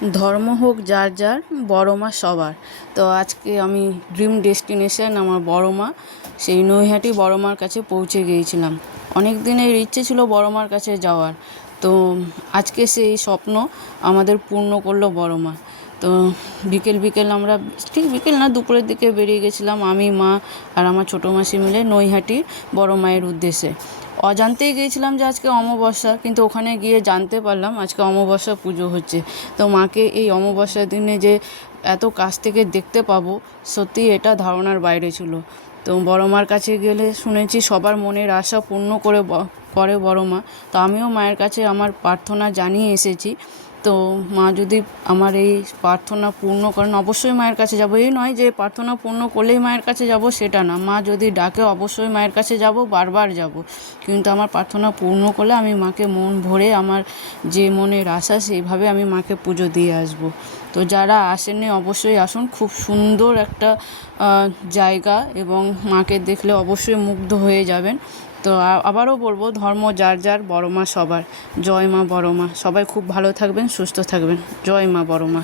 ধর্ম হোক যার যার, বড় মা সবার। তো আজকে আমি ড্রিম ডেস্টিনেশন আমার বড় মা, সেই নৈহাটি বড় মার কাছে পৌঁছে গিয়েছিলাম। অনেক দিনের ইচ্ছে ছিল বড় মার কাছে যাওয়ার, তো আজকে সেই স্বপ্ন আমাদের পূর্ণ করলো বড় মা। তো বিকেল আমরা, ঠিক বিকেল না, দুপুরের দিকে বেরিয়ে গেছিলাম আমি, মা আর আমার ছোটো মাসি মিলে নৈহাটি বড় মায়ের উদ্দেশ্যে। অজান্তেই গিয়েছিলাম যে আজকে অমাবস্যা, কিন্তু ওখানে গিয়ে জানতে পারলাম আজকে অমাবস্যা পুজো হচ্ছে। তো মাকে এই অমাবস্যার দিনে যে এত কাছ থেকে দেখতে পাবো, সত্যি এটা ধারণার বাইরে ছিল। তো বড় মার কাছে গেলে শুনেছি সবার মনের আশা পূর্ণ করে বড় মা। তো আমিও মায়ের কাছে আমার প্রার্থনা জানিয়ে এসেছি। তো মা যদি আমার এই প্রার্থনা পূর্ণ করেন, অবশ্যই মায়ের কাছে যাব। এই নয় যে প্রার্থনা পূর্ণ করলেই মায়ের কাছে যাব, সেটা না। মা যদি ডাকে অবশ্যই মায়ের কাছে যাব, বারবার যাব। কিন্তু আমার প্রার্থনা পূর্ণ করলে আমি মাকে মন ভরে, আমার যে মনের আশা, সেইভাবে আমি মাকে পুজো দিয়ে আসব। তো যারা আসেননি অবশ্যই আসুন, খুব সুন্দর একটা জায়গা, এবং মাকে দেখলে অবশ্যই মুগ্ধ হয়ে যাবেন। তো আবারও বলবো, ধর্ম যার যার, বড় মা সবার। জয় মা বড় মা। সবাই খুব ভালো থাকবেন, সুস্থ থাকবেন। জয় মা বড় মা।